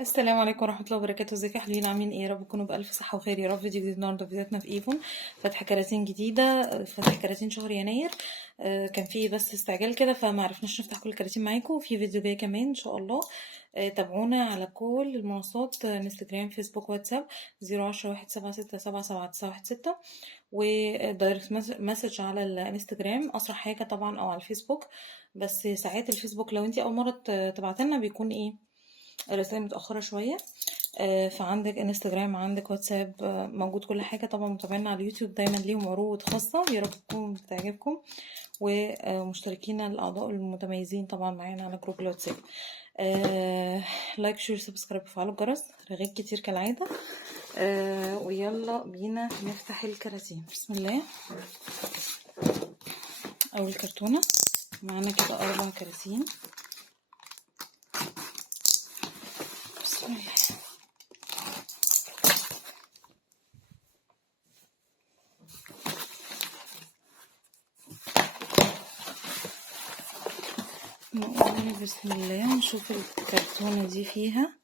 السلام عليكم ورحمة الله وبركاته. ازيكم يا حلوين؟ عاملين ايه؟ يا رب تكونوا بألف صحة وخير يا رب. فيديو جديد النهارده، فيديوهاتنا في ايفون فتح كراتين جديدة، فتح كراتين شهر يناير. كان فيه بس استعجال كده فما عرفناش نفتح كل الكراتين معاكم، وفي فيديو جاي كمان ان شاء الله. تابعونا على كل المنصات، انستجرام، فيسبوك، واتساب، 010-176-77-916، ودايركت مسج على الانستجرام اسرع حاجة طبعا، او على الفيسبوك. بس ساعات الفيسبوك لو انتي اول مرة تبعتلنا بيكون ايه الرسائل متأخرة شوية. فعندك انستجرام، عندك واتساب، موجود كل حاجة. طبعا متابعينا على اليوتيوب دايما ليهم عروض خاصة، يا رب تكون بتعجبكم. ومشتركين الأعضاء المتميزين طبعا معانا على جروب الواتساب. لايك، شير، سبسكرايب، وفعلوا الجرس، رغيف كتير كالعادة. ويلا بينا نفتح الكراتين. بسم الله. أول كرتونة معانا كده 4 كراتين. بسم الله. نقول بسم الله، نشوف الكرتونة دي فيها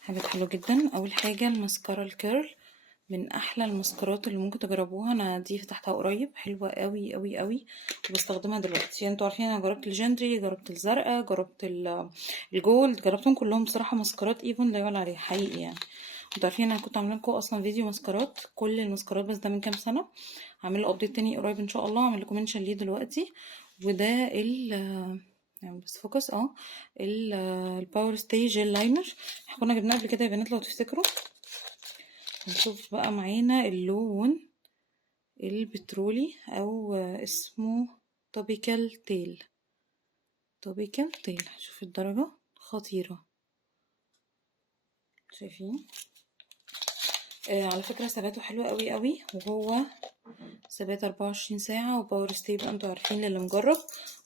حاجات حلوة جدا. أول حاجة الماسكارا الكيرل، من أحلى الماسكارات اللي ممكن تجربوها. أنا دي فتحتها قريب، حلوة قوي قوي قوي، وبستخدمها دلوقتي. يعني انتوا عارفين أنا جربت الجندري، جربت الزرقاء، جربت الجولد، جربتهم كلهم بصراحة. ماسكارات ايفون لا يعلى عليها حقيقي. يعني انتوا عارفين أنا كنت عاملة لكم أصلا فيديو ماسكارات، كل الماسكارات، بس ده من كام سنة. هعمل أبديت تاني قريب إن شاء الله، هعمل لكم منشن ليه دلوقتي. وده يعني بس فوكس الباور ستيج اللاينر. احنا كنا جبناه قبل كده يا بنات لو تفتكروا. هنشوف بقى معانا اللون البترولي، او اسمه توبيكال تيل. توبيكال تيل، شوف الدرجة خطيرة، شايفين؟ على فكرة ثباته حلو قوي قوي، وهو ثبات 24 ساعة. وباور ستيل بقى انتوا عارفين اللي مجرب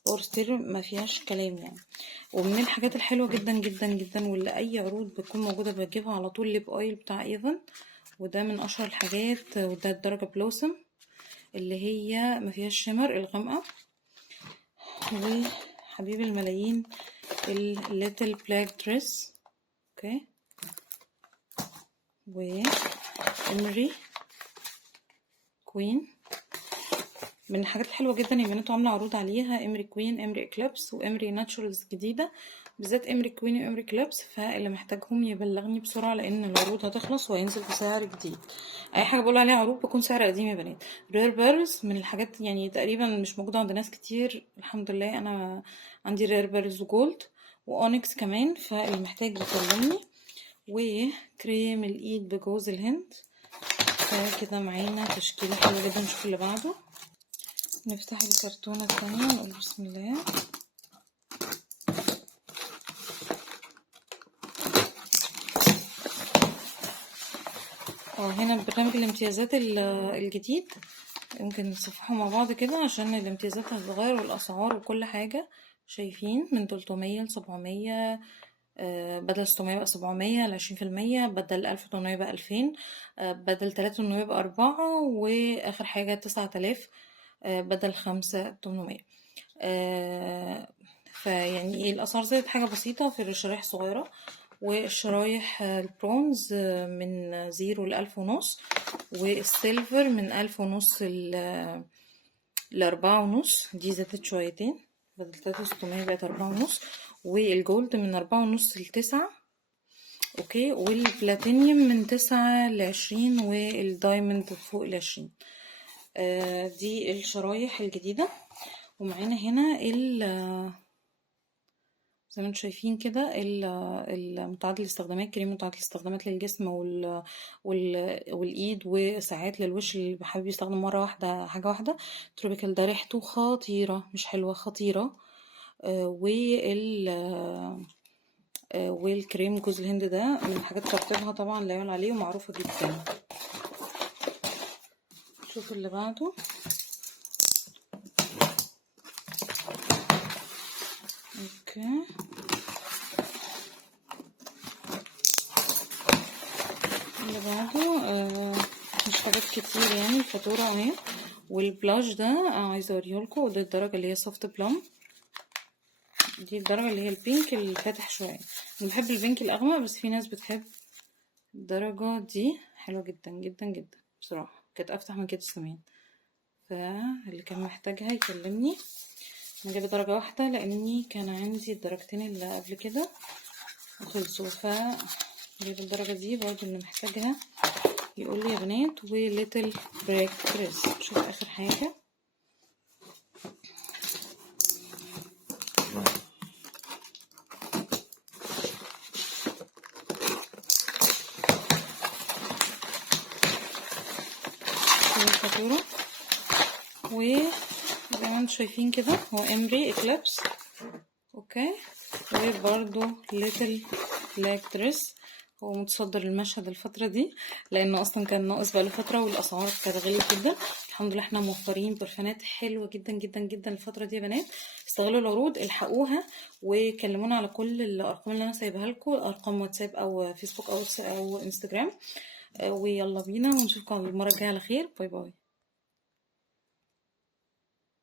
باور ستيل ما فيهاش كلام يعني. ومن الحاجات الحلوة جدا جدا جدا، واللي اي عروض بتكون موجودة بجيبها على طول، ليب اويل بتاع ايفن، وده من اشهر الحاجات. وده الدرجة بلوسم اللي هي ما فيهاش شمر، الغامقة. وحبيب الملايين الليتل بلاك دريس، اوكي. وامري كوين، من الحاجات الحلوه جدا يا بنات، عامله عروض عليها. امري كوين، امري اكليبس، وامري ناتشورالز جديده، بالذات امري كوين وامري اكليبس. فاللي محتاجهم يبلغني بسرعه، لان العروض هتخلص وهينزل بسعر جديد. اي حاجه بقول عليها عروض بكون سعر قديم يا بنات. رير بيرلز من الحاجات يعني تقريبا مش موجوده عند ناس كتير، الحمد لله. انا عندي رير بيرلز وجولد واونكس كمان، فاللي محتاج يكلمني. وكريم الايد بجوز الهند. فكده معانا تشكيله حلوه جدا. نشوف اللي بعده. نفتح الكرتونة الثانية ونقول بسم الله. هنا برنامج الامتيازات الجديد، يمكن نصفحه مع بعض كده عشان الامتيازات هتتغير والاسعار وكل حاجة. شايفين من 300 ل 700، بدل 600 بقى 700 ل20%، بدل 1800 بقى 2000، بدل 3800 بقى 4، واخر حاجة 9000 بدل 5800. فيعني ايه، الاسعار زادت حاجة بسيطة في الشرايح صغيرة. والشرايح البرونز من 0 ل1500، والسيلفر من 1500 ل4.5. دي زادت شويتين، بدل 3600 بقت 4.5. والجولد من 4.5 ل9، اوكي. والبلاتينيوم من 9 ل20، والدايموند فوق ال20. دي الشرايح الجديدة. ومعانا هنا زي ما انتم شايفين كده المتعدد الاستخدامات، كريم متعدد الاستخدامات للجسم والايد، وساعات للوش اللي حابب يستخدم مره واحده حاجه واحده. تروبيكال ده ريحته خطيره، مش حلوه، خطيره. والكريم جوز الهند ده من الحاجات ترطيبها طبعا لا يعلى عليه ومعروفه جدا. شوف اللي بعده. اوكي، اللي بعده مش حاجات كتير يعني، الفاتورة اهي. والبلاش ده عايزة اوريهولكوا، وده الدرجة اللي هي سوفت بلام، دي الدرجة اللي هي البينك الفاتح شوية. انا بحب البينك الاغمق، بس في ناس بتحب الدرجة دي، حلوة جدا جدا جدا بصراحة، كانت افتح من كده السمان. فاللي كان محتاجها يكلمني. انا جايبه درجة واحدة لاني كان عندي الدرجتين اللي قبل كده وخلصوا، جايبه الدرجة دي برضو. اللي محتاجها يقول لي يا بنات. وليتل بريك بريس. شوف اخر حاجة، الفاتورة. وزي ما انتم شايفين كده هو امري اكليبس، اوكي. وبرضو ليتل بلاك دريس، هو متصدر المشهد الفترة دي لانه اصلا كان ناقص بقاله فترة والاسعار كانت غالية جدا. الحمد لله احنا موفرين برفانات حلوة جدا جدا جدا الفترة دي يا بنات. استغلوا العروض، الحقوها، وكلمونا على كل الارقام اللي انا سايبها لكم، ارقام واتساب او فيسبوك او انستجرام. ويلا بينا، ونشوفكم المرة الجاية على خير. باي باي.